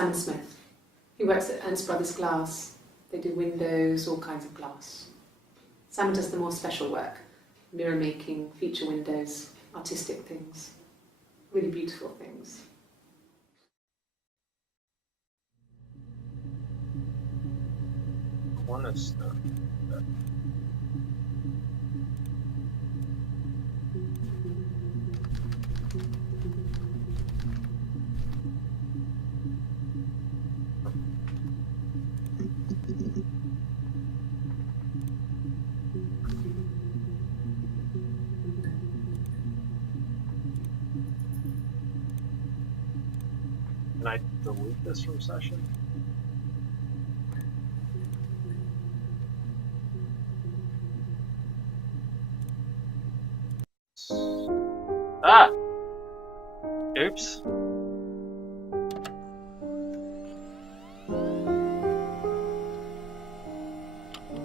Simon Smith. He works at Ernst Brothers Glass. They do windows, all kinds of glass. Simon does the more special work, mirror making, feature windows, artistic things, really beautiful things. Cornerstone. Can I delete this from session? Ah! Oops.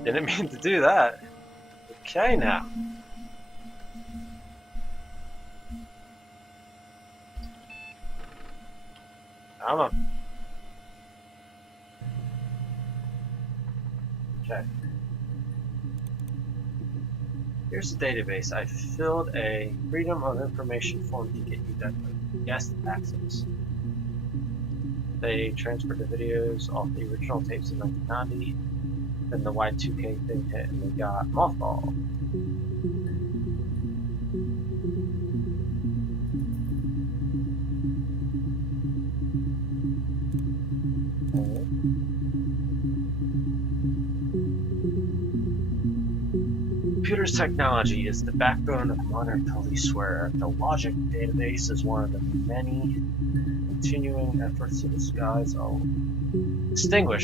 Didn't mean to do that. Okay now. Come on. Okay. Here's the database. I filled a Freedom of Information form to get you that guest access. They transferred the videos off the original tapes in 1990. Then the Y2K thing hit and they got mothballed. Computer's technology is the backbone of modern policeware. The logic database is one of the many continuing efforts to distinguish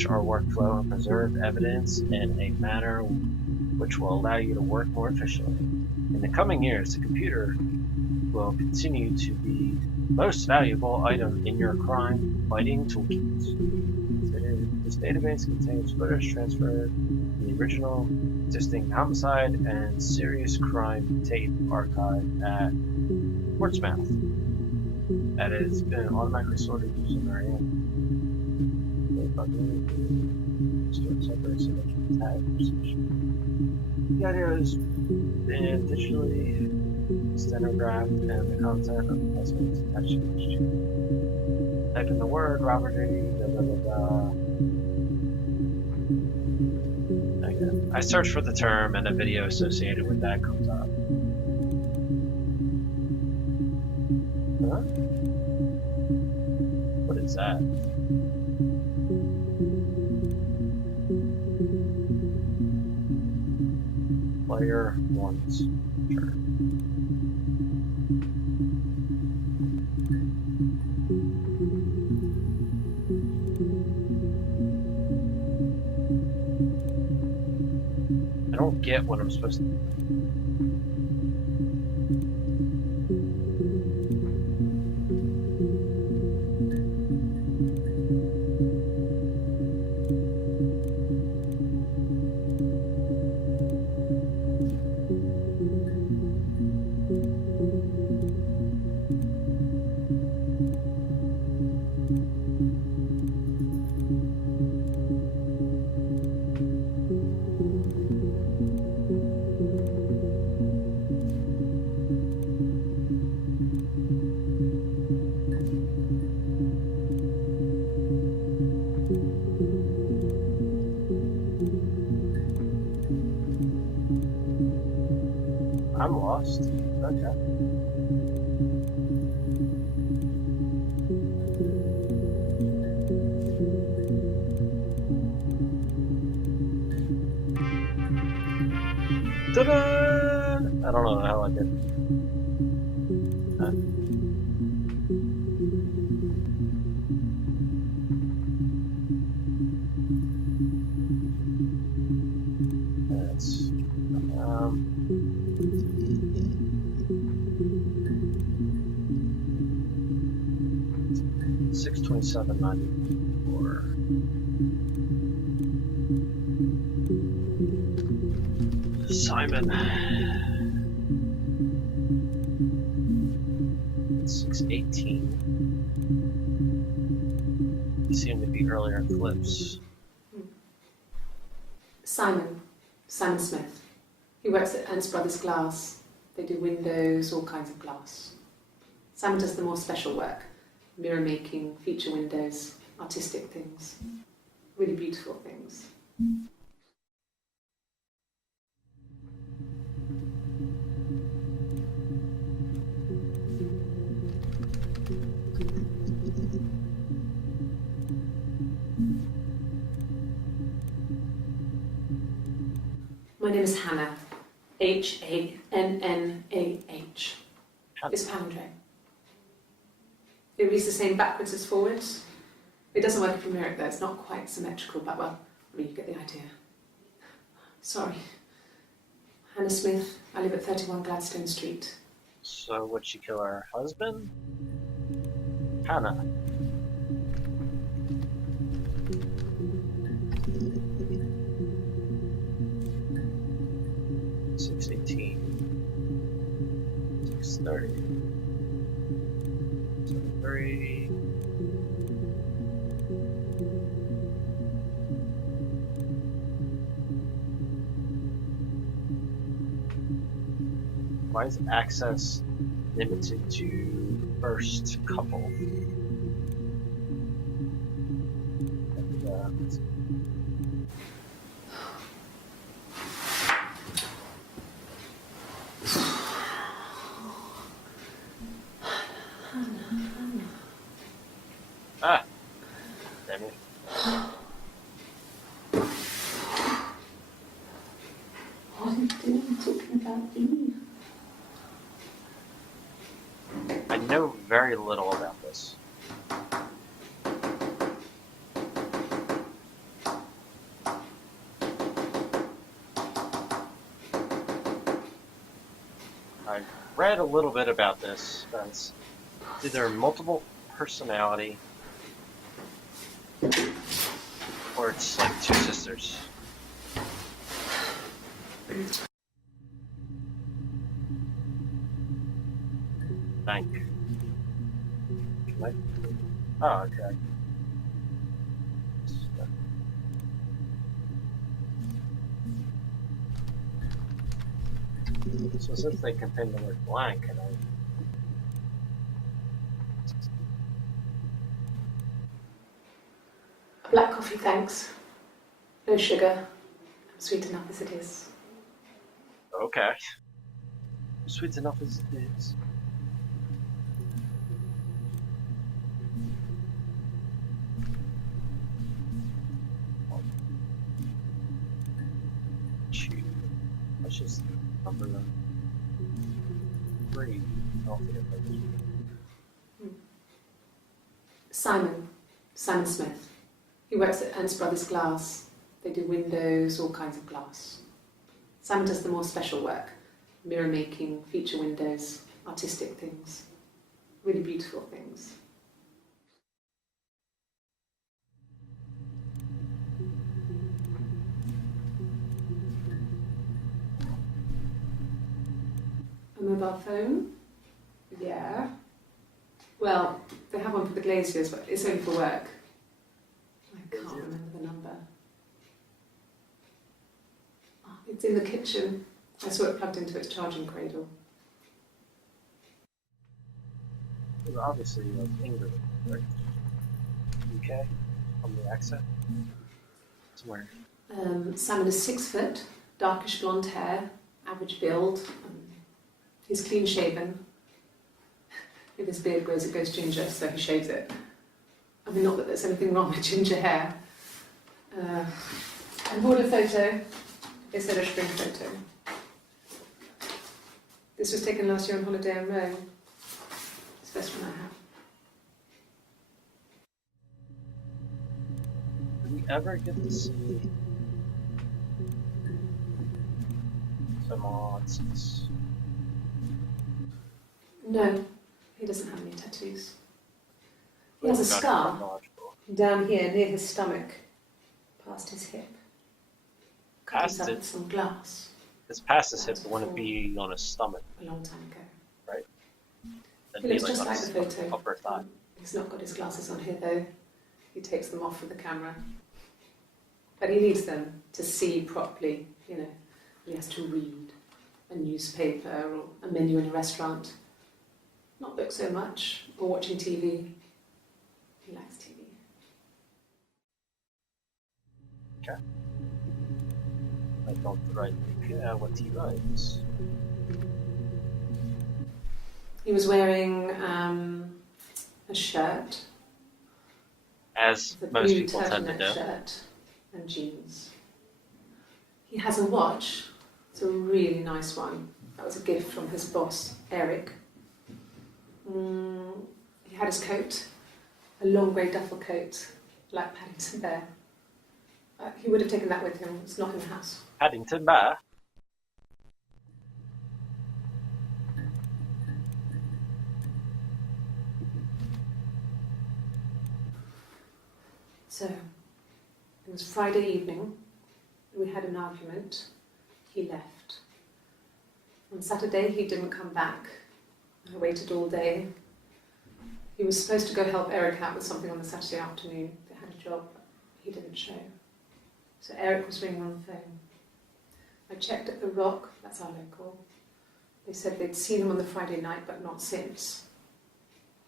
our workflow and preserve evidence in a manner which will allow you to work more efficiently. In the coming years, the computer will continue to be the most valuable item in your crime fighting toolkit. This database contains footage transferred from the original existing homicide and serious crime tape archive at Portsmouth that has been automatically sorted using our hand. The idea has been digitally stenographed and the content of the puzzle is attached to each channel. Type in the word Robert A. I search for the term and a video associated with that comes up. Huh? What is that? Player one's turn. I don't get what I'm supposed to do. I'm lost. Okay. Ta-da! I don't know how I did. That's 627.94. Simon. 618. seem to be earlier clips. Simon Smith. He works at Ernst Brothers Glass. They do windows, all kinds of glass. Simon does the more special work, mirror making, feature windows, artistic things, really beautiful things. My name is Hannah, Hannah. It's palindrome. It reads the same backwards as forwards. It doesn't work if you mirror it though, it's not quite symmetrical, but well, I mean, you get the idea. Sorry. Hannah Smith, I live at 31 Gladstone Street. So would she kill her husband? Hannah. $6:18. 6:30. 3. Why is access limited to first couple? And, ah, damn it. What are you doing talking about Eve? I know very little about this. I read a little bit about this. It's either multiple personality or it's like two sisters. Bank. Like, oh, okay. So since they contain the word blank, and Black coffee, thanks. No sugar. Sweet enough as it is. okay. Sweet enough as it is. Let's just number 3. Simon Smith. He works at Ernst Brothers Glass. They do windows, all kinds of glass. Simon does the more special work, mirror making, feature windows, artistic things, really beautiful things. A mobile phone? Yeah. Well, they have one for the Glaziers, but it's only for work. I can't remember the number. Oh, it's in the kitchen. I saw it plugged into its charging cradle. It's obviously like England, right? UK on the accent. Somewhere. Simon is 6 foot, darkish blonde hair, average build. He's clean shaven. If his beard grows, it goes ginger, so he shaves it. I mean, not that there's anything wrong with ginger hair. I bought a photo. It's a spring photo. This was taken last year on holiday in Rome. It's the best one I have. Did we ever get to see some odds? No, he doesn't have any tattoos. He has a scar down here near his stomach, past his hip. Past Cut it? with some glass It's past his hip, but wouldn't it be on his stomach? a long time ago. That'd He be looks just on like his the photo. upper thigh. He's not got his glasses on here though. he takes them off with the camera. But he needs them to see properly, you know. He has to read a newspaper or a menu in a restaurant. Not book so much, or watching TV. He likes TV. Okay. I thought right. What he likes. He was wearing a shirt. As The most blue people tend to turtleneck do. shirt and jeans. He has a watch. It's a really nice one. That was a gift from his boss, Eric. He had his coat, a long grey duffel coat, like Paddington Bear. He would have taken that with him. It's not in the house. Paddington Bear. So, it was Friday evening. We had an argument. He left. On Saturday, he didn't come back. I waited all day. He was supposed to go help Eric out with something on the Saturday afternoon. They had a job. He didn't show. So Eric was ringing on the phone. I checked at The Rock, that's our local. They said they'd seen him on the Friday night, but not since.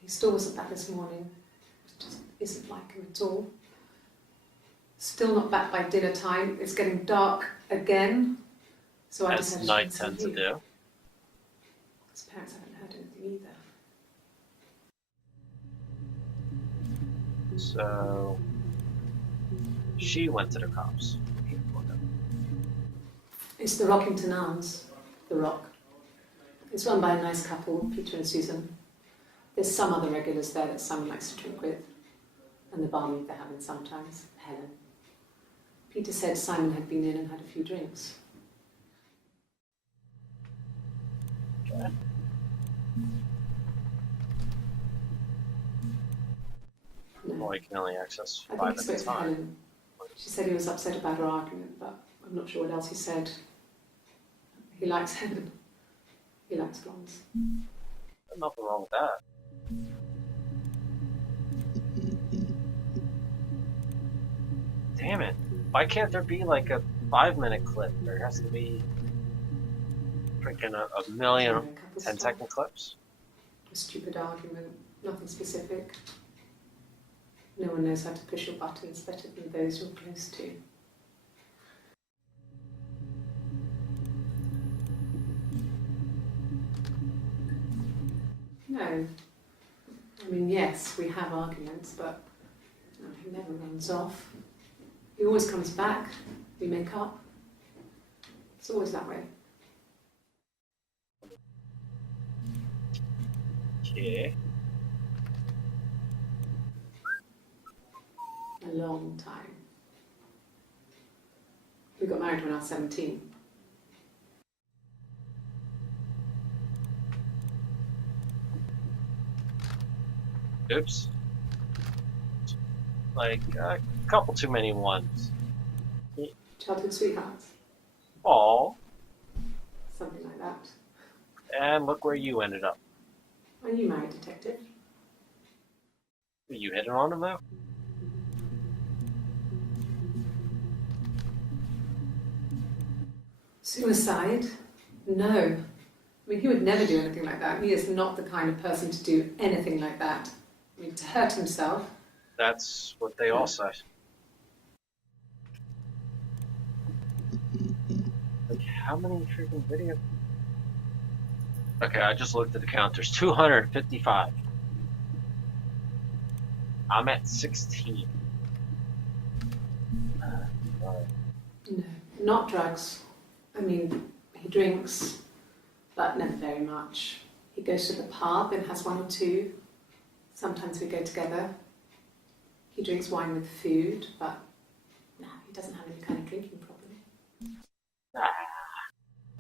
He still wasn't back this morning. It just isn't like him at all. Still not back by dinner time. It's getting dark again. So I As decided night to tends to do. his parents haven't heard anything either. So she went to the cops. It's the Rockington Arms, The Rock. It's run by a nice couple, Peter and Susan. There's some other regulars there that Simon likes to drink with, and the barmaid they're having sometimes, Helen. Peter said Simon had been in and had a few drinks. Okay. No. Well, I can only access I 5 think he at a spoke to time. Helen. She said he was upset about her argument, but I'm not sure what else he said. He likes Helen. He likes blondes. There's nothing wrong with that. Damn it. Why can't there be like a 5-minute clip? There has to be freaking a million Couple 10 stuff. second clips. A stupid argument, nothing specific. No one knows how to push your buttons better than those you're close to. No. I mean, yes, we have arguments, but he never runs off. He always comes back. We make up. It's always that way. Okay. A long time. We got married when I was 17. Oops. Like a couple too many ones. Childhood sweethearts. Aw. Something like that. And look where you ended up. Are you married, detective? Were you hitting on him though? Suicide? No. I mean, he would never do anything like that. He is not the kind of person to do anything like that. I mean, to hurt himself. That's what they all say. Like, how many freaking videos? Okay, I just looked at the count. There's 255. I'm at 16. Alright. No, not drugs. I mean, he drinks, but never very much. He goes to the pub and has one or two. Sometimes we go together. He drinks wine with food, but no, he doesn't have any kind of drinking problem. Ah,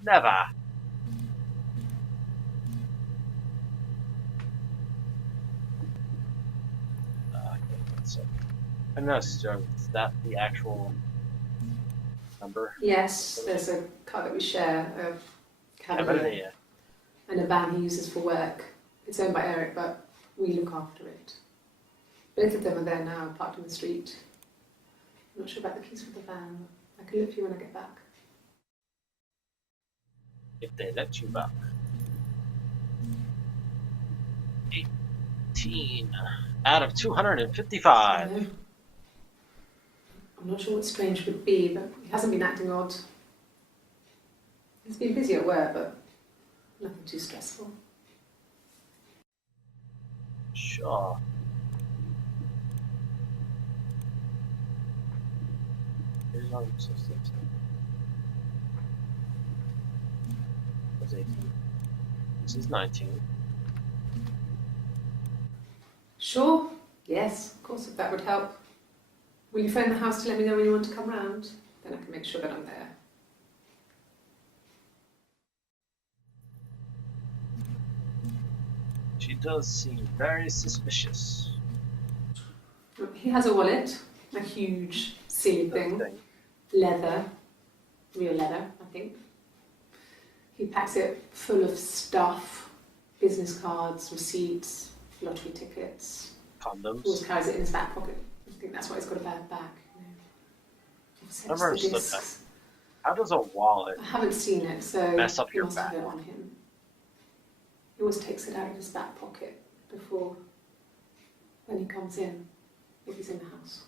never. So, I noticed, is that the actual number? Yes, there's a car that we share, a Cavalier, Yeah. and a van he uses for work. It's owned by Eric, but we look after it. Both of them are there now, parked in the street. I'm not sure about the keys for the van. I can look for you when I get back. If they let you back. 18 out of 255. No. I'm not sure what Strange would be, but he hasn't been acting odd. He's been busy at work, but nothing too stressful. Sure. Here's our assistant. Was 18. This is 19. Sure. Yes, of course, if that would help. Will you phone the house to let me know when you want to come round? Then I can make sure that I'm there. She does seem very suspicious. He has a wallet, a huge, silly thing. Leather, real leather, I think. He packs it full of stuff, business cards, receipts, lottery tickets. Condoms. He always carries it in his back pocket. I think that's why he's got a bad back. Never understood that. How does a wallet I haven't seen it, so mess up he your must back? have it on him. He always takes it out of his back pocket before when he comes in, if he's in the house.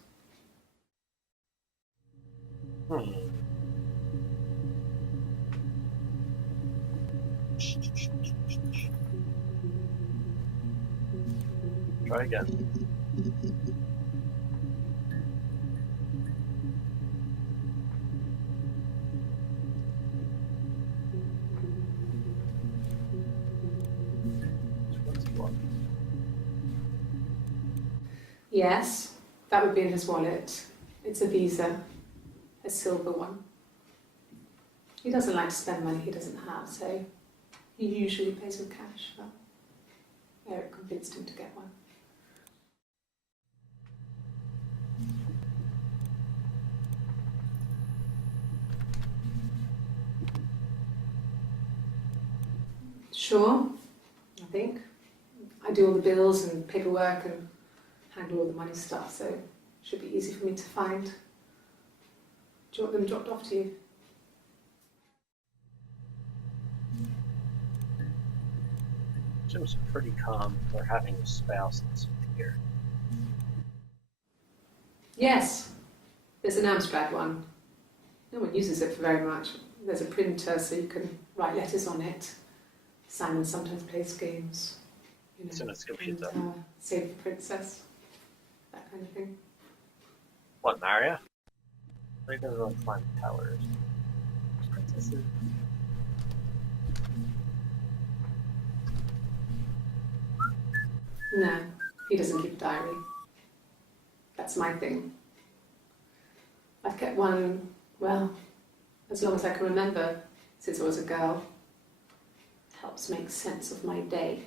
Try again. Yes, that would be in his wallet. It's a Visa, a silver one. He doesn't like to spend money he doesn't have, so he usually pays with cash, but Eric convinced him to get one. Sure, I think. I do all the bills and paperwork and handle all the money stuff, so it should be easy for me to find. Do you want them dropped off to you? Seems pretty calm for having a spouse that's here. Yes, there's an Amstrad one. No one uses it for very much. There's a printer so you can write letters on it. Simon sometimes plays games. You know, It's in a computer. Save the Princess. That kind of thing. What, Maria? They don't really climb towers. Princesses. No, he doesn't keep a diary. That's my thing. I've kept one, well, as long as I can remember, since I was a girl. Helps make sense of my day.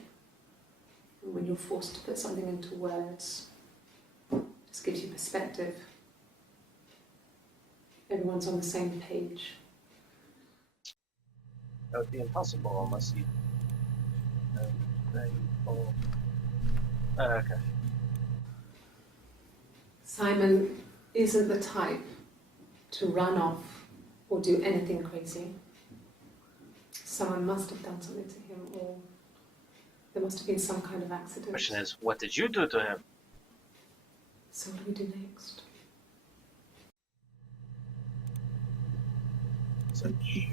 And when you're forced to put something into words, it just gives you perspective. Everyone's on the same page. That would be impossible unless you... okay. Simon isn't the type to run off or do anything crazy. Someone must have done something to him, or there must have been some kind of accident. The question is, what did you do to him? So what do we do next? Search.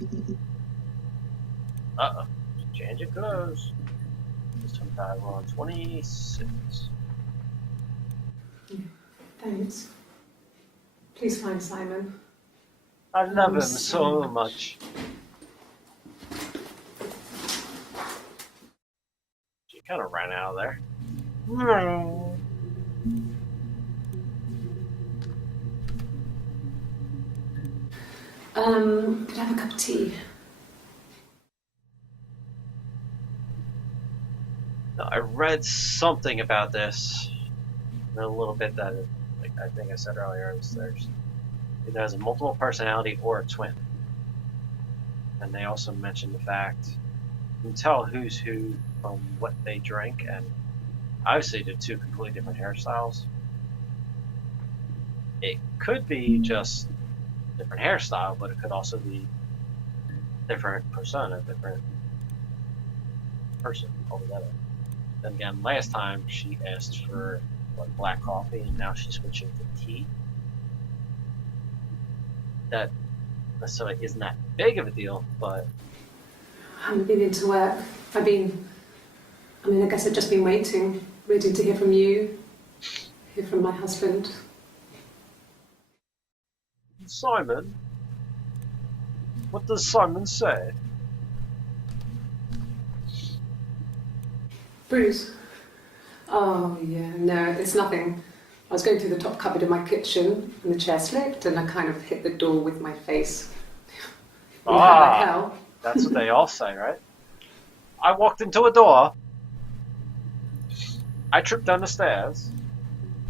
Uh-oh. Change it goes. This time we're on 26. Thanks. Please find Simon. I love him so much. She kind of ran out of there. Could I have a cup of tea? No, I read something about this. A little bit that, like I think I said earlier, it has a multiple personality or a twin. And they also mentioned the fact you can tell who's who from what they drink, and obviously they're two completely different hairstyles. It could be just different hairstyle, but it could also be different persona, different person altogether. Then again, last time she asked for black coffee, and now she's switching to tea. That necessarily isn't that big of a deal, but I haven't been into work. I guess I've just been waiting to hear from you, hear from my husband. Simon? What does Simon say? Bruce? Oh, yeah, no, it's nothing. I was going through the top cupboard in my kitchen, and the chair slipped, and I kind of hit the door with my face. Like hell. That's what they all say, right? I walked into a door. I tripped down the stairs.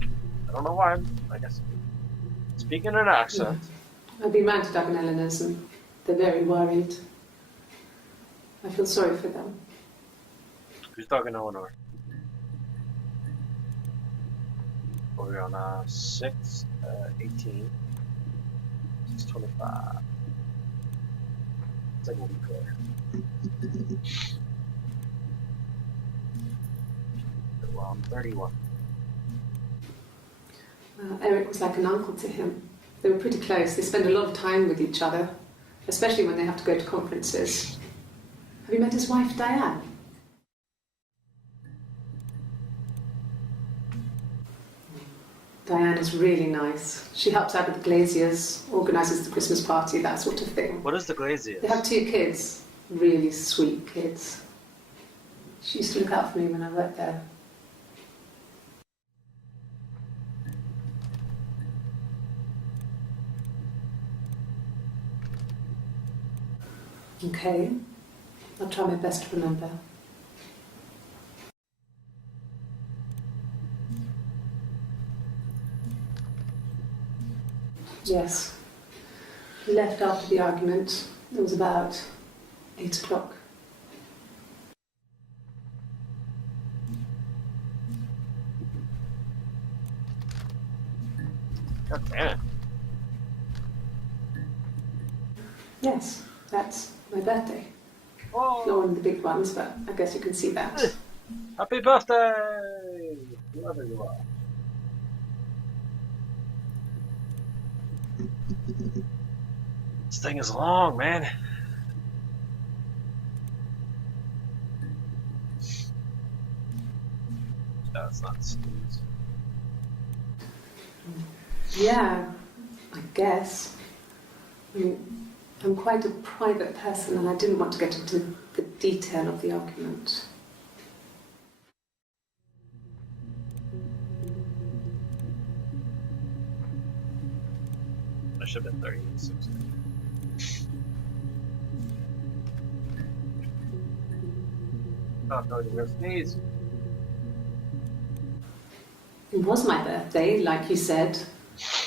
I don't know why. I guess speaking in an accent. I've been round to Doug and Eleanor's, and they're very worried. I feel sorry for them. Who's Doug and Eleanor? We're on 6, 18, 625. It's like we'll be clear. We're on 31. Eric was like an uncle to him. They were pretty close. They spend a lot of time with each other, especially when they have to go to conferences. Have you met his wife, Diane? Diane is really nice. She helps out with the Glaziers, organises the Christmas party, that sort of thing. What is the Glaziers? They have 2 kids, really sweet kids. She used to look out for me when I worked there. Okay, I'll try my best to remember. Yes. He left after the argument. It was about 8 o'clock. God damn it. Yes, that's my birthday. Oh, Not one of the big ones, but I guess you can see that. happy birthday! Whoever you are. This thing is long, man. No, it's not smooth. Yeah, I guess. I mean, I'm quite a private person and I didn't want to get into the detail of the argument. I should have been 36. Oh, no, you're sneeze. It was my birthday, like you said.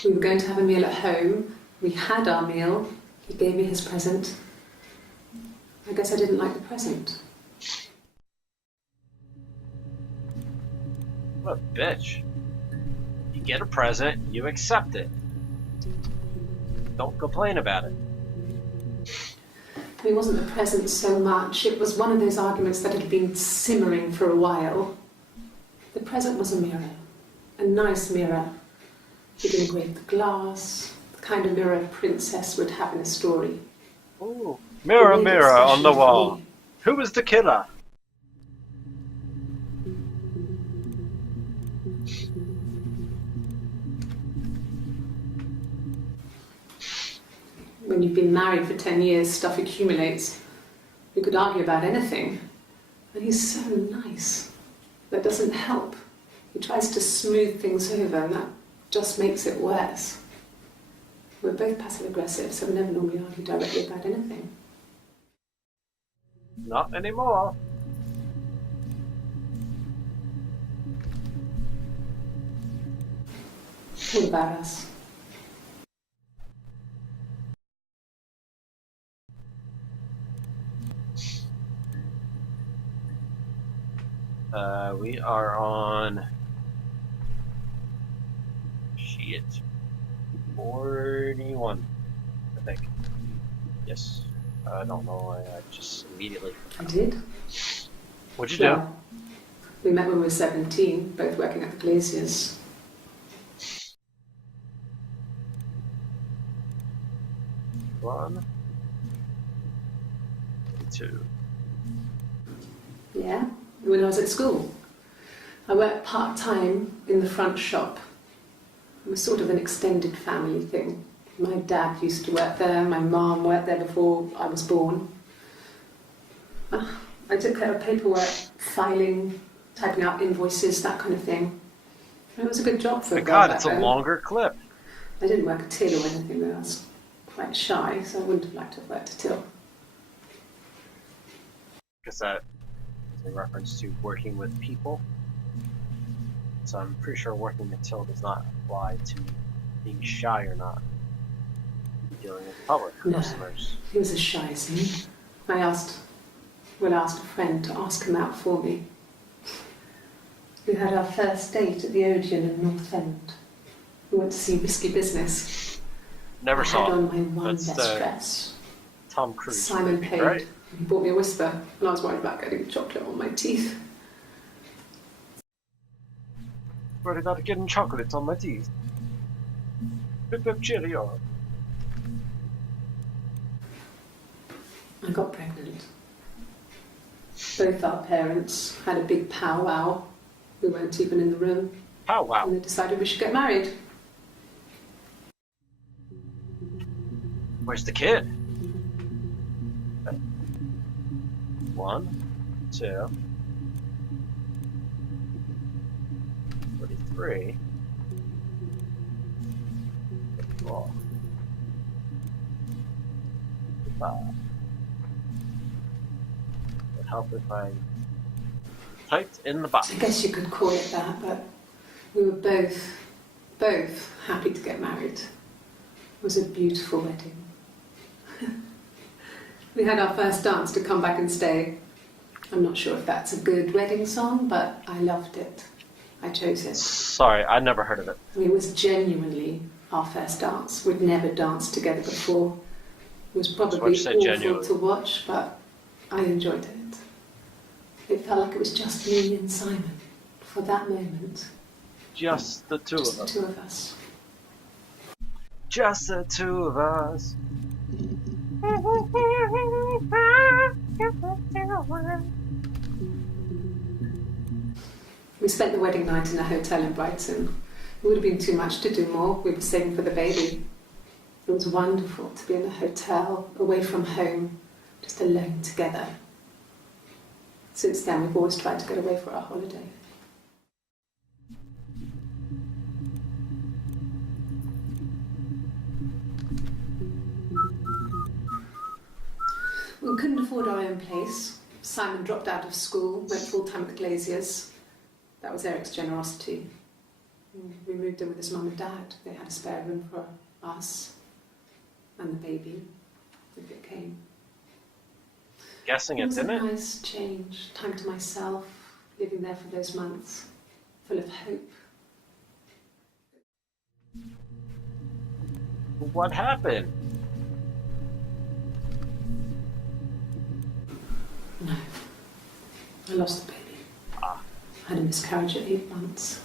We were going to have a meal at home. We had our meal. He gave me his present. I guess I didn't like the present. What a bitch. You get a present, you accept it. Don't complain about it. It wasn't the present so much. It was one of those arguments that had been simmering for a while. The present was a mirror. A nice mirror. He'd engraved the glass. The kind of mirror a princess would have in a story. Ooh. Mirror, He made it mirror on the special for wall. me. Who is the killer? When you've been married for 10 years, stuff accumulates. You could argue about anything. And he's so nice. That doesn't help. He tries to smooth things over, and that just makes it worse. We're both passive-aggressive, so we never normally argue directly about anything. Not anymore. What about us? We are on... Shit. 41, I think. Yes. I don't know. I just immediately. I did. What'd you do? Well, we met when we were 17, both working at the Glaziers. One. 2. Yeah, when I was at school. I worked part-time in the front shop. It was sort of an extended family thing. My dad used to work there, my mum worked there before I was born. I took care of paperwork, filing, typing out invoices, that kind of thing. It was a good job for a My girl God, back it's a then. longer clip. I didn't work a till or anything, though. I was quite shy, so I wouldn't have liked to have worked a till. Because that is a reference to working with people. So I'm pretty sure working a till does not apply to being shy or not. Dealing with public No. customers. He was a shy son. I asked a friend to ask him out for me. We had our first date at the Odeon in North End. We went to see Risky Business. Never I saw had it. on my one That's best the dress. Tom Cruise Simon movie, paid. right? He bought me a Whisper, and I was worried about getting chocolate on my teeth. Worried about getting chocolates on my teeth. Pip pip cheerio. I got pregnant. Both our parents had a big powwow. We weren't even in the room. Oh wow. And they decided we should get married. Where's the kid? 1, 2, 43, 54, 55. Would help if I typed in the box. I guess you could call it that, but we were both happy to get married. It was a beautiful wedding. We had our first dance to Come Back and Stay. I'm not sure if that's a good wedding song, but I loved it. I chose it. Sorry, I never heard of it. I mean, it was genuinely our first dance. We'd never danced together before. It was probably why'd you say awful genuinely? to watch, but I enjoyed it. It felt like it was just me and Simon for that moment. Just the two Just of the us. two of us. Just the two of us. We spent the wedding night in a hotel in Brighton. It would have been too much to do more. We were saving for the baby. It was wonderful to be in a hotel, away from home, just alone together. Since then, we've always tried to get away for our holiday. We couldn't afford our own place. Simon dropped out of school, went full-time at the Glaziers. That was Eric's generosity. We moved in with his mum and dad. They had a spare room for us and the baby, if it came. Guessing It it, was a didn't it? nice change, time to myself, living there for those months, full of hope. What happened? No, I lost the baby. Ah. I had a miscarriage at 8 months.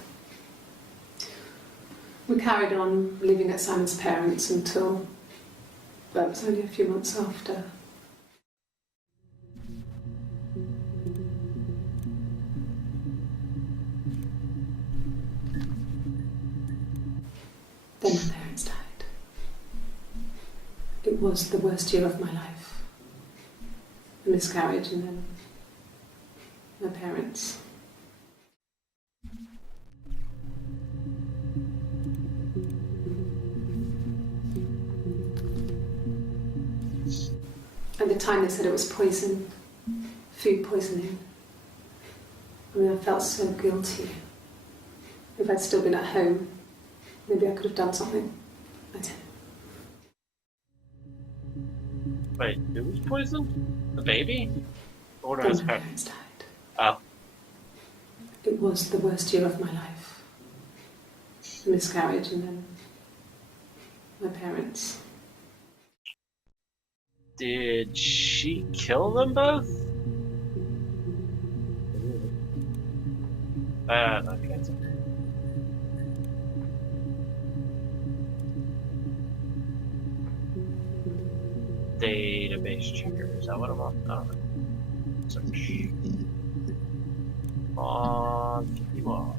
We carried on living at Simon's parents until, well, it was only a few months after. Then my parents died. It was the worst year of my life. A miscarriage and then my parents. At the time they said it was poison, food poisoning. I mean, I felt so guilty. If I'd still been at home, maybe I could have done something. I didn't. Wait, it was poisoned? The baby? Or Then his my parents? parents died. Oh. It was the worst year of my life. A miscarriage and then my parents. Did she kill them both? Okay. Database checker. Is that what I'm on? I don't know. Search. On people.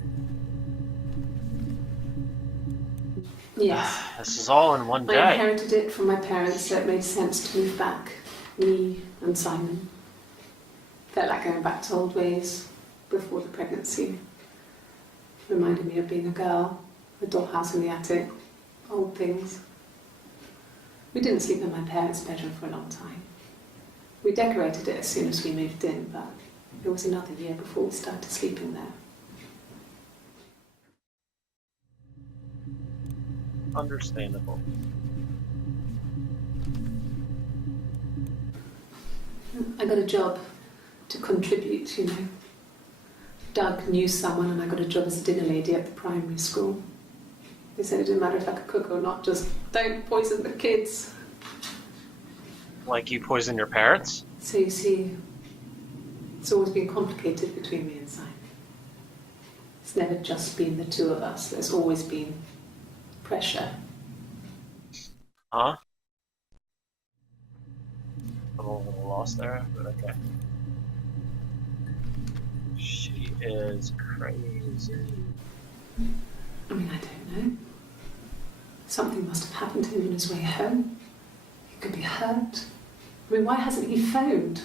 Yes. This is all in one I day. inherited it from my parents, so it made sense to move back. Me and Simon. Felt like going back to old ways before the pregnancy. Reminded me of being a girl, a dollhouse in the attic, old things. We didn't sleep in my parents' bedroom for a long time. We decorated it as soon as we moved in, but it was another year before we started sleeping there. Understandable. I got a job to contribute, you know. Doug knew someone and I got a job as a dinner lady at the primary school. They said it didn't matter if I could cook or not, just don't poison the kids. Like you poisoned your parents? So you see, it's always been complicated between me and Simon. It's never just been the two of us. There's always been pressure. Huh? I'm a little lost there, but okay. She is crazy. I mean, I don't know. Something must have happened to him on his way home. He could be hurt. I mean, why hasn't he phoned?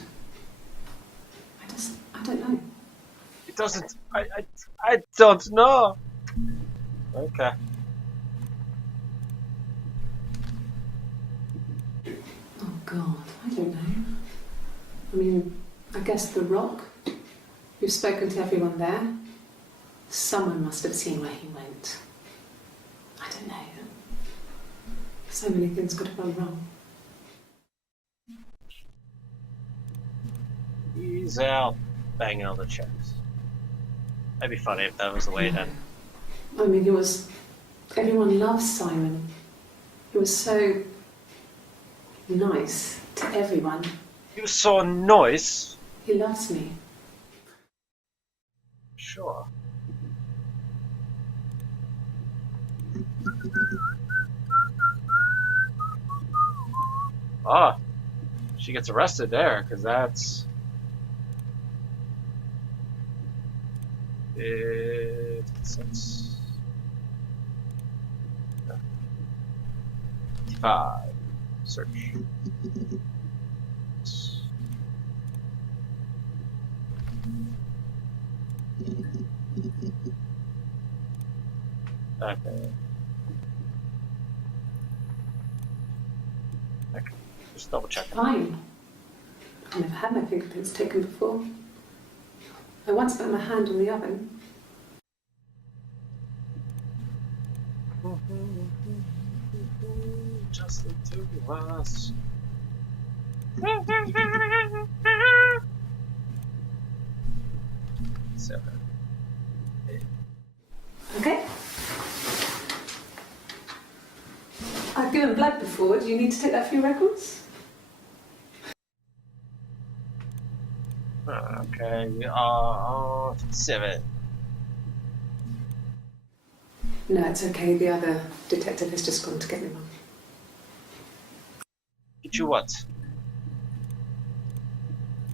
I don't know. It doesn't. I don't know. Okay. Oh God, I don't know. I mean, I guess The Rock. You've spoken to everyone there. Someone must have seen where he went. I don't know. So many things could have gone wrong. He's out banging on the checks. That'd be funny if that was the way it ended. I mean, everyone loves Simon. He was so nice to everyone. He was so nice. He loves me. Sure. Ah, she gets arrested there, because that's... It's... 5. Search. Okay. Just double check. Fine. I've never had my fingerprints taken before. I once put my hand on the oven. Just the two of us. Seven. Okay. I've given blood before. Do you need to take that for your records? Okay, we are on 7. No, it's okay. The other detective has just gone to get me one. Get you what?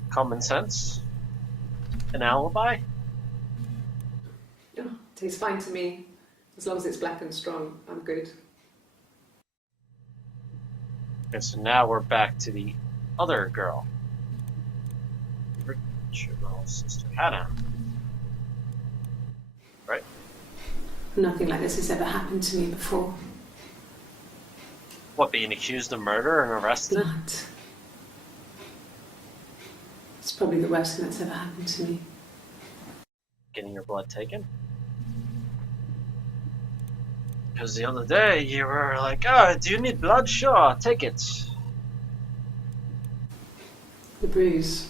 Common sense? An alibi? Oh, tastes fine to me. As long as it's black and strong, I'm good. Okay, so now we're back to the other girl. Richard's sister Hannah. Right? Nothing like this has ever happened to me before. What, being accused of murder and arrested? Blood. It's probably the worst thing that's ever happened to me. Getting your blood taken? Because the other day you were like, oh, do you need blood? Sure, take it. The bruise.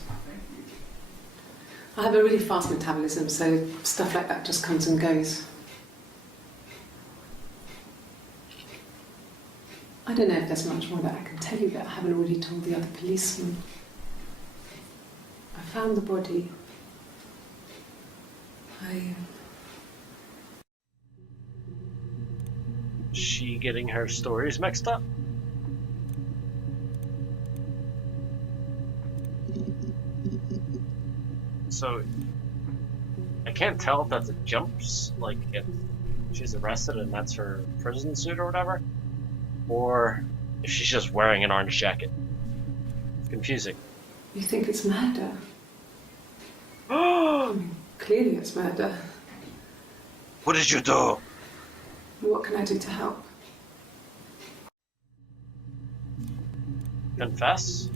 I have a really fast metabolism, so stuff like that just comes and goes. I don't know if there's much more that I can tell you that I haven't already told the other policemen. I found the body. Is she getting her stories mixed up? So, I can't tell if that's a jumps, like if she's arrested and that's her prison suit or whatever, or if she's just wearing an orange jacket. It's confusing. You think it's murder? I mean, clearly it's murder. What did you do? What can I do to help? Confess?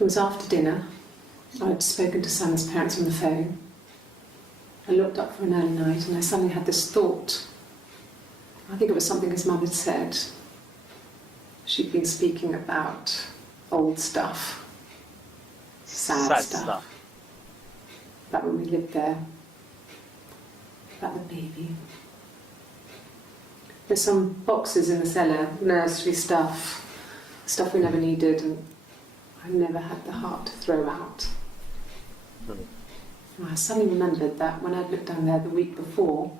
It was after dinner. I'd spoken to Sam's parents on the phone. I looked up for an early night and I suddenly had this thought. I think it was something his mum had said. She'd been speaking about old stuff. Sad stuff. About when we lived there. About the baby. There's some boxes in the cellar, nursery stuff we never needed, and I never had the heart to throw out. And I suddenly remembered that when I'd looked down there the week before,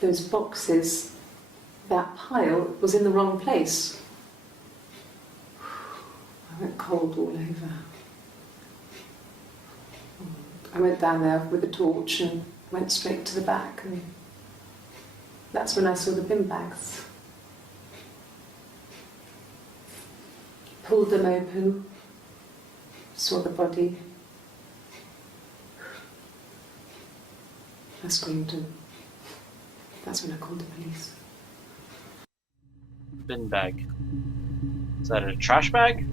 those boxes, that pile was in the wrong place. I went cold all over. I went down there with a torch and went straight to the back, and that's when I saw the bin bags. Pulled them open, saw the body. I screamed, and that's when I called the police. Bin bag. Is that a trash bag?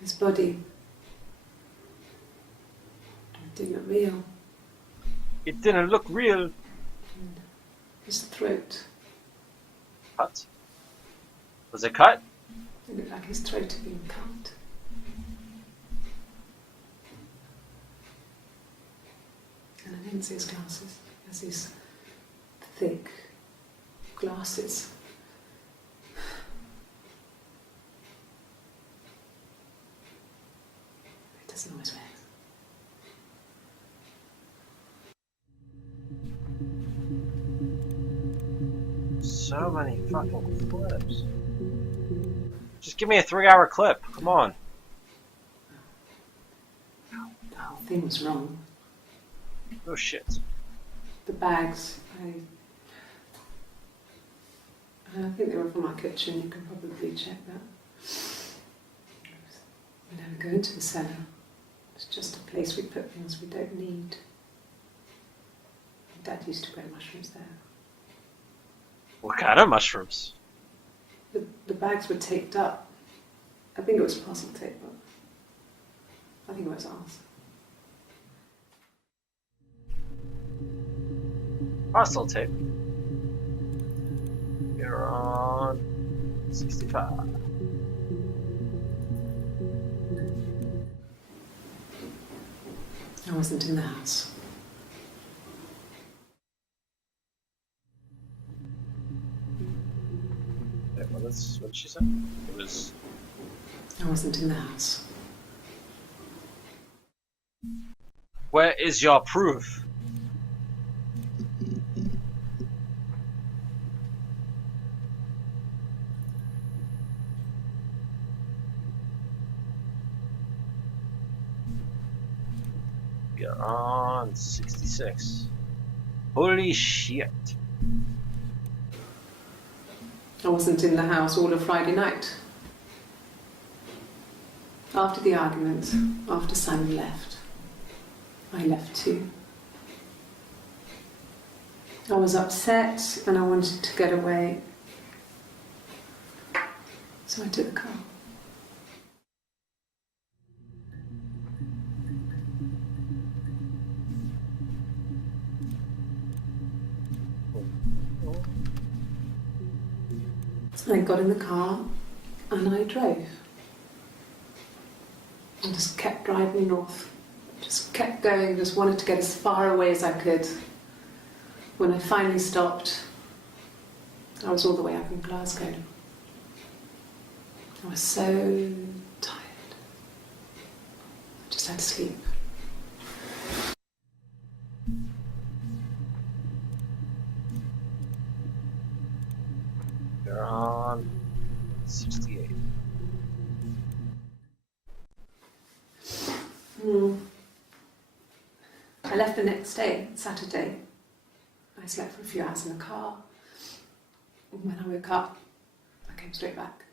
His body. It didn't look real. It didn't look real. And his throat. Cut? Was it cut? It looked like his throat had been cut. And I didn't see his glasses. He has these thick glasses. He doesn't always wear. So many fucking clips. Just give me a 3-hour clip. Come on. The whole thing was wrong. Oh shit. The bags, I think they were from our kitchen. You can probably check that. We never go into the cellar. It's just a place we put things we don't need. Dad used to grow mushrooms there. What kind of mushrooms? The bags were taped up. I think it was parcel tape, but I think it was ours. Parcel tape. You're on 65. I wasn't in the house. Yeah, well, that's what she said. It was. I wasn't in the house. Where is your proof? You're on 66. Holy shit. I wasn't in the house all of Friday night. After the argument, after Simon left, I left too. I was upset and I wanted to get away. So I took the car. I got in the car and I drove. I just kept driving north. Just kept going, just wanted to get as far away as I could. When I finally stopped, I was all the way up in Glasgow. I was so tired. I just had to sleep. You're on 68. I left the next day, Saturday. I slept for a few hours in the car. And when I woke up, I came straight back.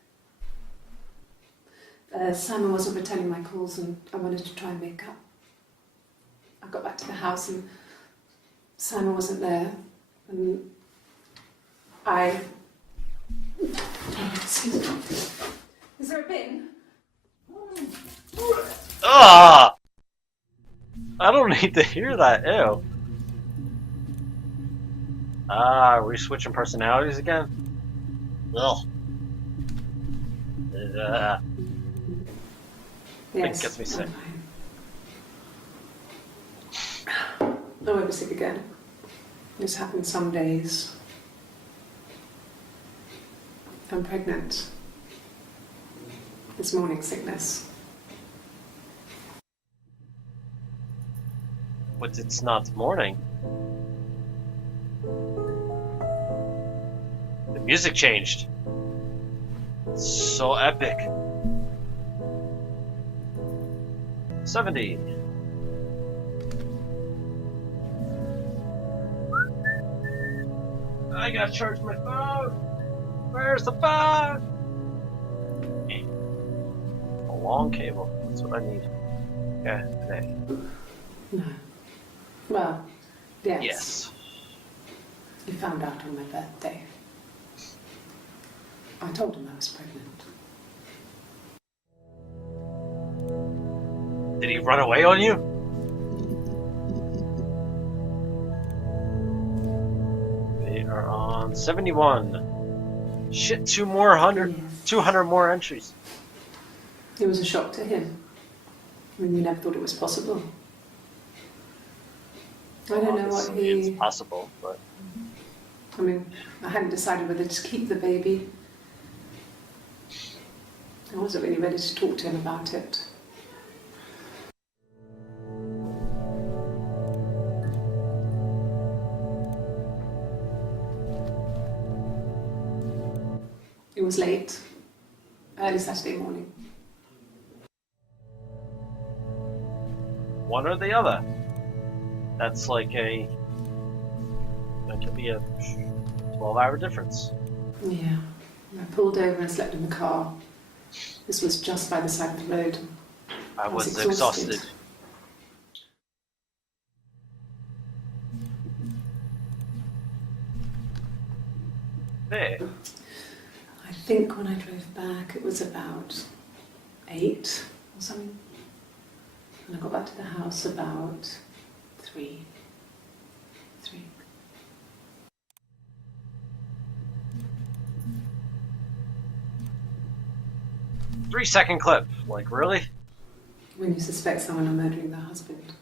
Simon wasn't returning my calls and I wanted to try and make up. I got back to the house and Simon wasn't there. And I... Excuse me. Is there a bin? Ah! I don't need to hear that. Ew. Are we switching personalities again? Ugh. Yes. It gets me sick. I won't be sick again. This happens some days. I'm pregnant. It's morning sickness. But it's not morning. The music changed. It's so epic. 70. I gotta charge my phone. Where's the phone? A long cable. That's what I need. Yeah, today. No. Well, yes. Yes. He found out on my birthday. I told him I was pregnant. Did he run away on you? They are on 71. Shit, 200 more entries. It was a shock to him. I mean, we never thought it was possible. I don't know what he... It's possible, but... I mean, I hadn't decided whether to keep the baby. I wasn't really ready to talk to him about it. It was late, early Saturday morning. One or the other. That's like that could be a 12-hour difference. Yeah. I pulled over and slept in the car. This was just by the side of the road. I was exhausted. Hey. I think when I drove back it was about 8 or something. And I got back to the house about 3. 3-second clip. Like, really? When you suspect someone of murdering their husband.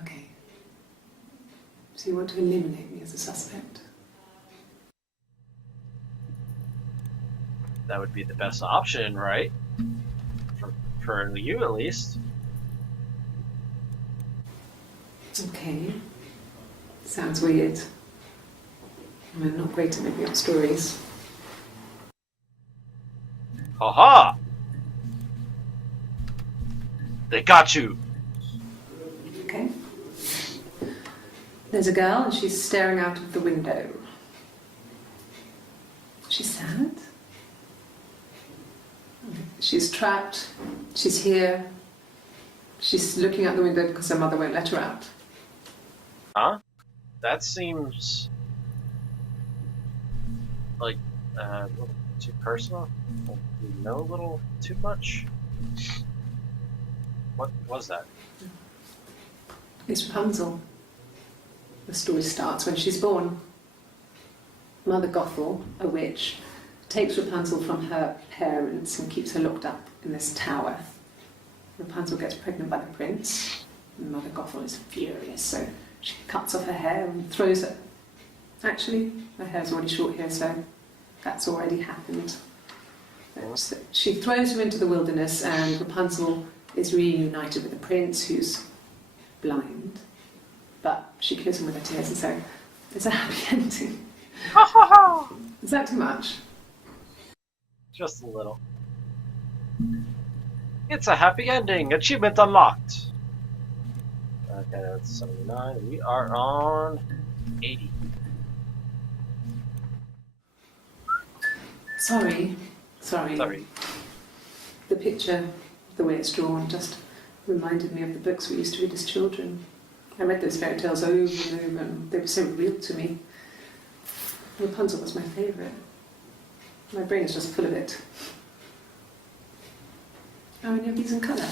Okay. So you want to eliminate me as a suspect? That would be the best option, right? For you, at least. Okay. Sounds weird. I'm not great at making up stories. Haha! They got you! Okay. There's a girl and she's staring out of the window. She's sad. She's trapped. She's here. She's looking out the window because her mother won't let her out. Huh? That seems like too personal? Like, you know a little too much? What was that? It's Rapunzel. The story starts when she's born. Mother Gothel, a witch, takes Rapunzel from her parents and keeps her locked up in this tower. Rapunzel gets pregnant by the prince. And Mother Gothel is furious, so she cuts off her hair and throws it. Actually, her hair's already short here, so that's already happened. So she throws her into the wilderness, and Rapunzel is reunited with the prince, who's blind. But she kills him with her tears, and so it's a happy ending. Ha ha ha! Is that too much? Just a little. It's a happy ending! Achievement unlocked! Okay, that's 79. We are on 80. Sorry. Sorry. The picture, the way it's drawn, just reminded me of the books we used to read as children. I read those fairy tales over and over, and they were so real to me. Rapunzel was my favourite. My brain is just full of it. Are any of these in colour?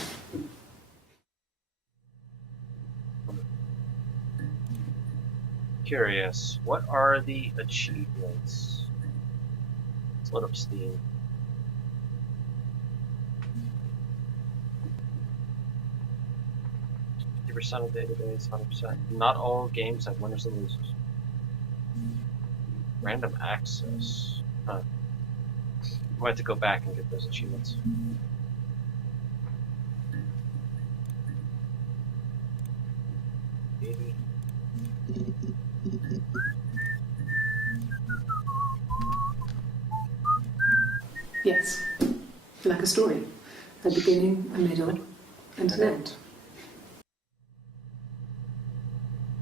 Curious, what are the achievements? Let's load up Steam. % of database, 100%. Not all games have winners and losers. Random access. Huh. I have to go back and get those achievements. Maybe. Yes. Like a story. A beginning, a middle, and an end.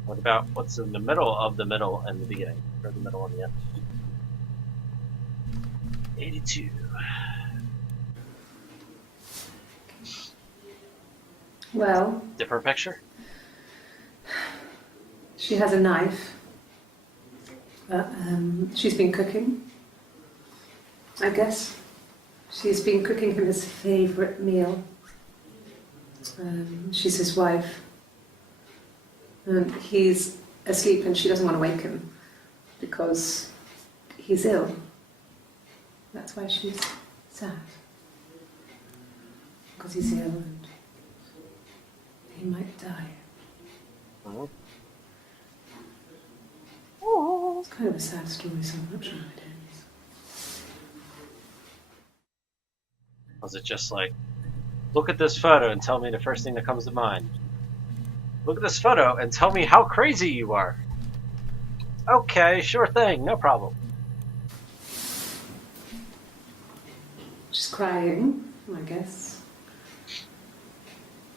What about what's in the middle of the middle and the beginning? Or the middle and the end? 82. Well, Different picture? she has a knife. She's been cooking, I guess. She's been cooking him his favourite meal. She's his wife. And he's asleep and she doesn't want to wake him because he's ill. That's why she's sad. Because he's ill and he might die. Mhm. It's kind of a sad story, so I'm not sure how it ends. Was it just like, look at this photo and tell me the first thing that comes to mind? Look at this photo and tell me how crazy you are. Okay, sure thing, no problem. She's crying, I guess.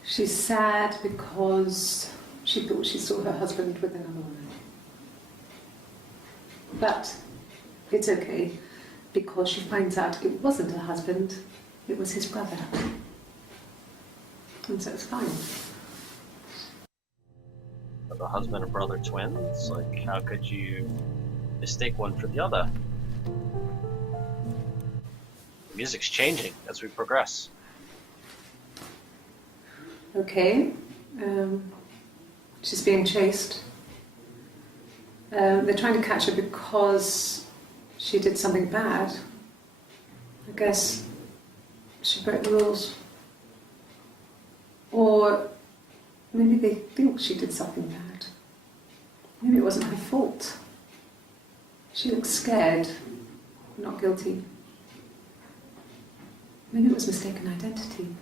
She's sad because she thought she saw her husband with another woman. But it's okay, because she finds out it wasn't her husband, it was his brother. And so it's fine. Are the husband and brother twins? Like, how could you mistake one for the other? The music's changing as we progress. Okay. She's being chased. They're trying to catch her because she did something bad. I guess she broke the rules. Or maybe they think she did something bad. Maybe it wasn't her fault. She looks scared, not guilty. Maybe it was mistaken identity.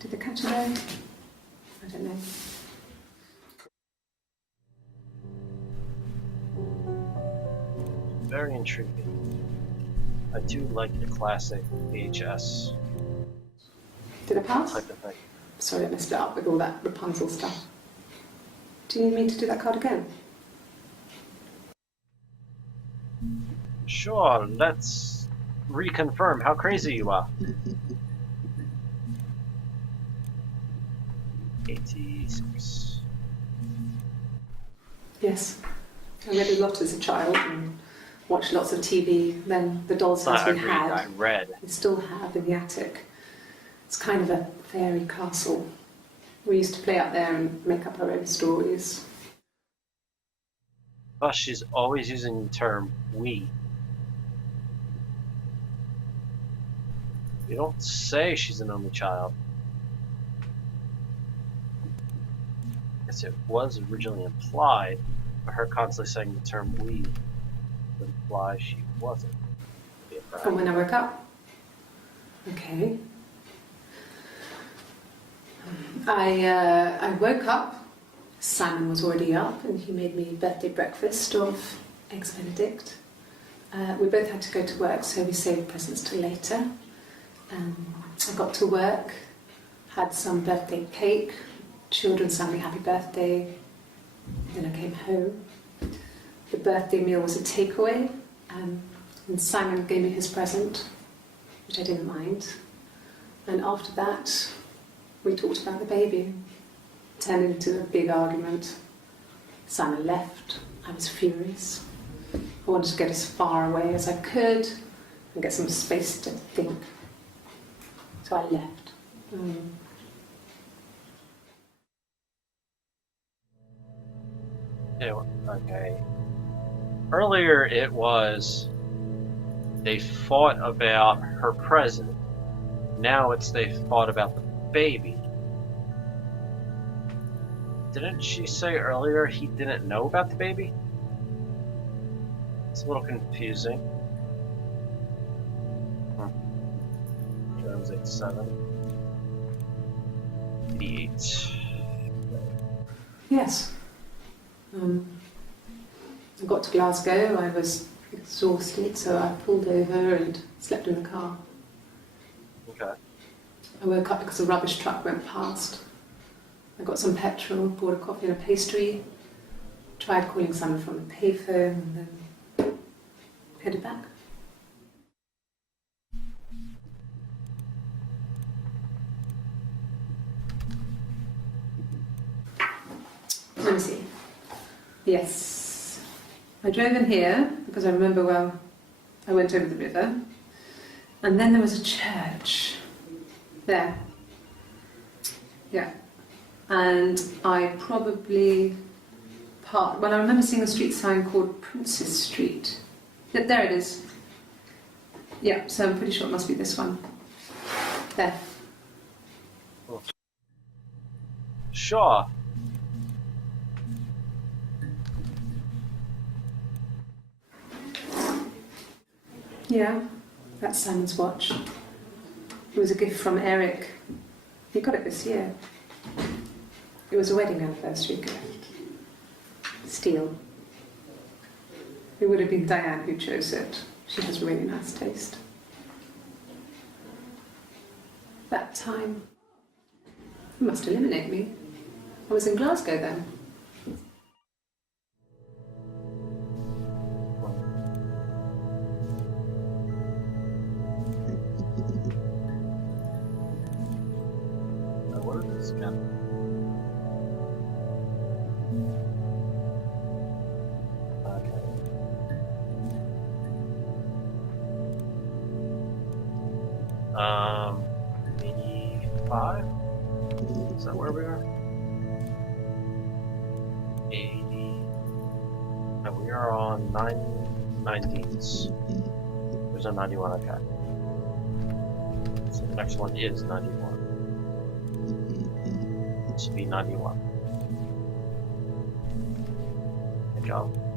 Did they catch her there? I don't know. Very intriguing. I do like the classic VHS Did I pass? type of thing. Sorry, I messed it up with all that Rapunzel stuff. Do you need me to do that card again? Sure, let's reconfirm how crazy you are. 86. Yes. I read a lot as a child and watched lots of TV. Then the doll's house I read. we still have in the attic. It's kind of a fairy castle. We used to play out there and make up our own stories. Plus, she's always using the term we. You don't say she's an only child. I guess it was originally implied, but her constantly saying the term we would imply she wasn't. From when I woke up. Okay. I woke up. Simon was already up, and he made me birthday breakfast of eggs Benedict. We both had to go to work, so we saved presents till later. I got to work, had some birthday cake, children sang me happy birthday, then I came home. The birthday meal was a takeaway, and Simon gave me his present, which I didn't mind. And after that, we talked about the baby. It turned into a big argument. Simon left. I was furious. I wanted to get as far away as I could and get some space to think. So I left. Yeah, okay. Earlier it was they fought about her present. Now it's they fought about the baby. Didn't she say earlier he didn't know about the baby? It's a little confusing. Jones 87. 88. Yes. I got to Glasgow. I was exhausted, so I pulled over and slept in the car. Okay. I woke up because a rubbish truck went past. I got some petrol, bought a coffee and a pastry, tried calling someone from the payphone, and then headed back. Let me see. Yes. I drove in here because I remember well I went over the river, and then there was a church there. Yeah. And I probably parked. Well, I remember seeing a street sign called Princess Street. Yeah, there it is. Yeah, so I'm pretty sure it must be this one. There. Sure. Yeah, that's Simon's watch. It was a gift from Eric. He got it this year. It was a wedding anniversary gift. Steel. It would have been Diane who chose it. She has really nice taste. That time, it must eliminate me. I was in Glasgow then. What is this again? Okay. 85? Is that where we are? 80. No, we are on 90s. There's a 91, okay. So the next one is 91. This will be 91. Okay,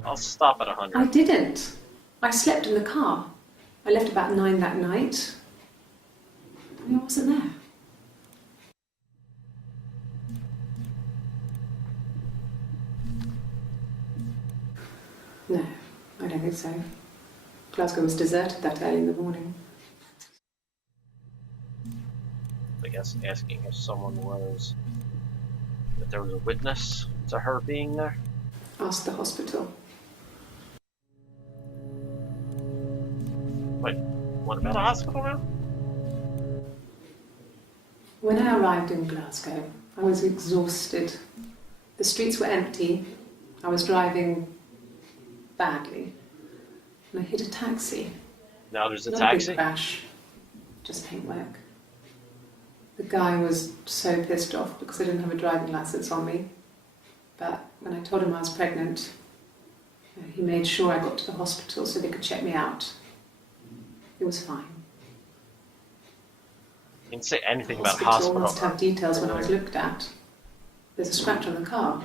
I'll stop at 100. I didn't. I slept in the car. I left about 9 that night. I wasn't there. No, I don't think so. Glasgow was deserted that early in the morning. I guess asking if someone was, if there was a witness to her being there. Asked the hospital. Wait, what about a hospital now? When I arrived in Glasgow, I was exhausted. The streets were empty. I was driving badly. And I hit a taxi. Now there's a Not a taxi? big crash, just paintwork. The guy was so pissed off because I didn't have a driving license on me. But when I told him I was pregnant, he made sure I got to the hospital so they could check me out. It was fine. You didn't say anything The about hospital. must have details when I was looked at. There's a scratch on the car.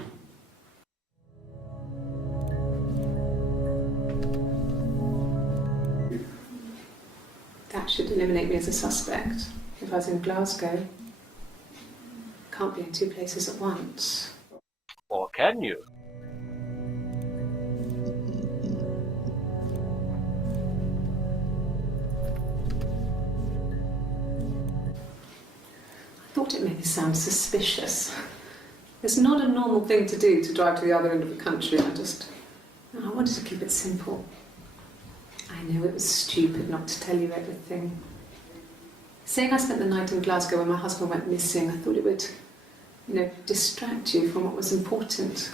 That should eliminate me as a suspect. If I was in Glasgow, can't be in two places at once. Or can you? I thought it made me sound suspicious. It's not a normal thing to do to drive to the other end of the country. I wanted to keep it simple. I know it was stupid not to tell you everything. Saying I spent the night in Glasgow when my husband went missing, I thought it would, distract you from what was important.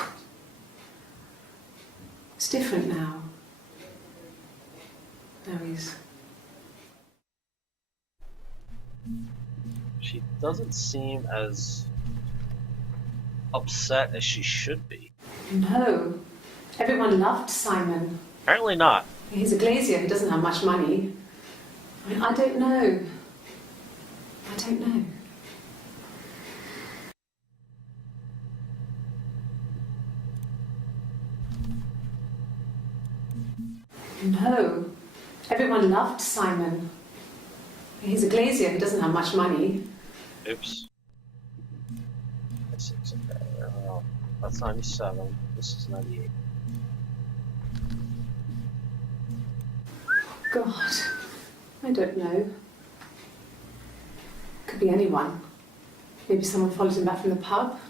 It's different now. Now he's... She doesn't seem as upset as she should be. No. Everyone loved Simon. Apparently not. He's a glazier who doesn't have much money. I don't know. I don't know. No. Everyone loved Simon. He's a glazier who doesn't have much money. Oops. That's 6, okay. Well, that's 97. This is 98. God, I don't know. Could be anyone. Maybe someone follows him back from the pub.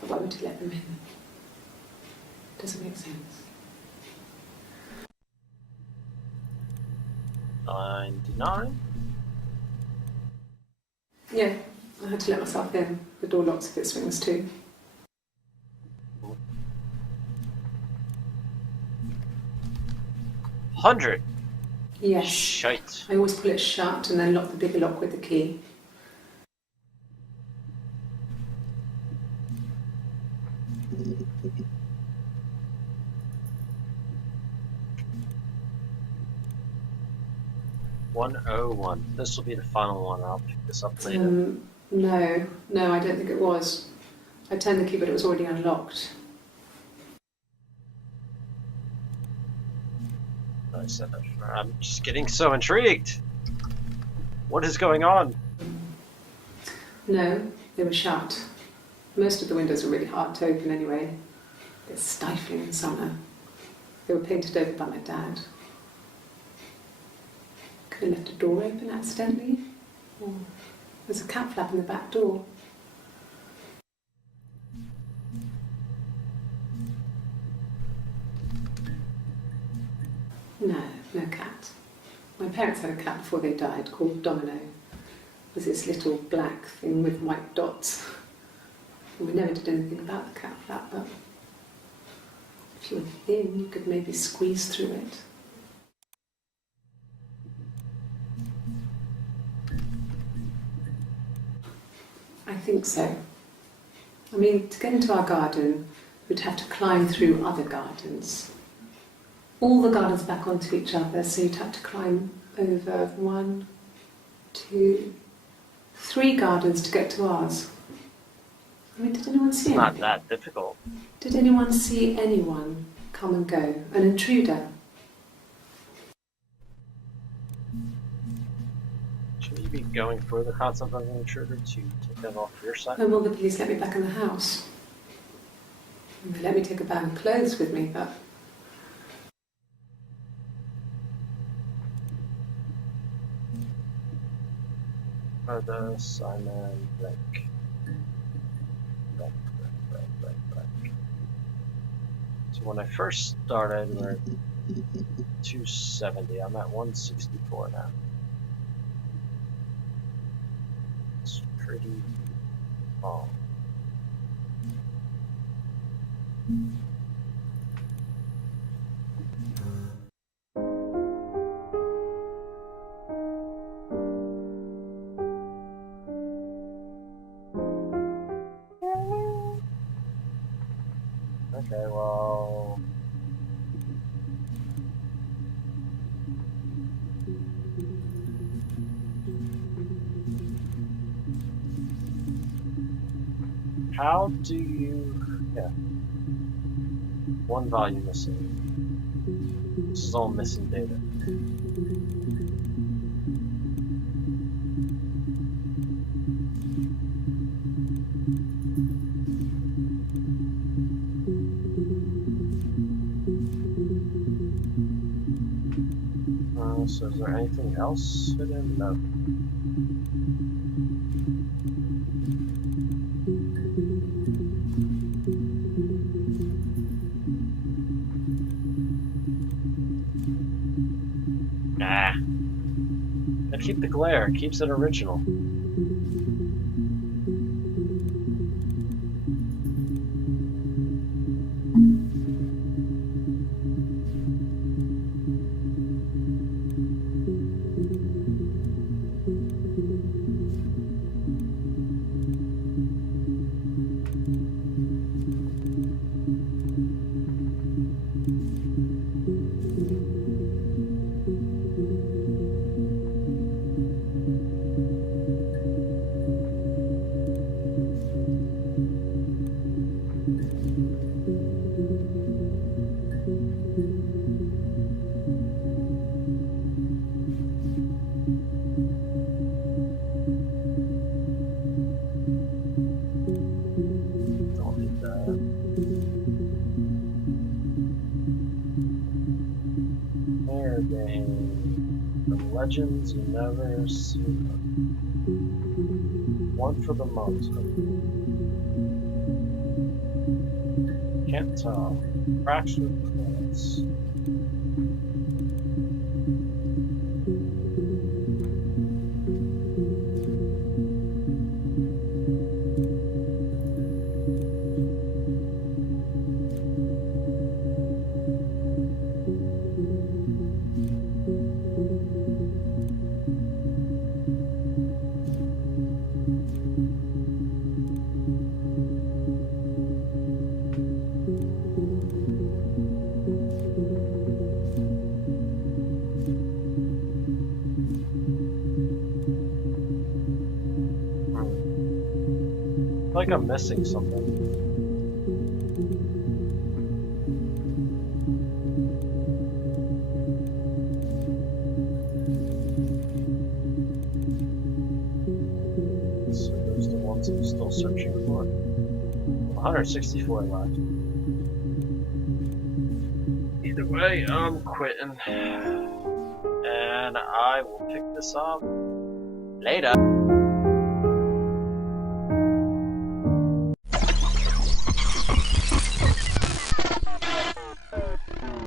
But why would he let them in? Doesn't make sense. 99? Yeah, I had to let myself in. The door locks if it swings too. Cool. 100. Yes. Shite. I always pull it shut and then lock the bigger lock with the key. $101. This will be the final one. I'll pick this up later. No, I don't think it was. I turned the key, but it was already unlocked. I said that. I'm just getting so intrigued. What is going on? No, they were shut. Most of the windows were really hard to open anyway. They're stifling in summer. They were painted over by my dad. Could have left a door open accidentally. Or there's a cat flap in the back door. No cat. My parents had a cat before they died called Domino. It was this little black thing with white dots. And we never did anything about the cat flap, but if you were thin, you could maybe squeeze through it. I think so. I mean, to get into our garden, we'd have to climb through other gardens. All the gardens back onto each other, so you'd have to climb over 1, 2, 3 gardens to get to ours. I mean, did anyone see anything? Not that difficult. Did anyone see anyone come and go? An intruder? Should you be going for the concept of an intruder to take them off your side? When will the police let me back in the house? And they let me take a bag of clothes with me, but... Simon Blake. So when I first started, we were at 270. I'm at 164 now. It's pretty long. Okay, well... How do you... Yeah. One value missing. This is all missing data. So is there anything else hidden? No. Nah. Gotta keep the glare, it keeps it original. Don't need that. Fair game. The legends you never see. One for the month. Can't tell. Fractured class. I feel like I'm missing something. So those are the ones I'm still searching for. 164 left. Either way, I'm quitting. And I will pick this up later.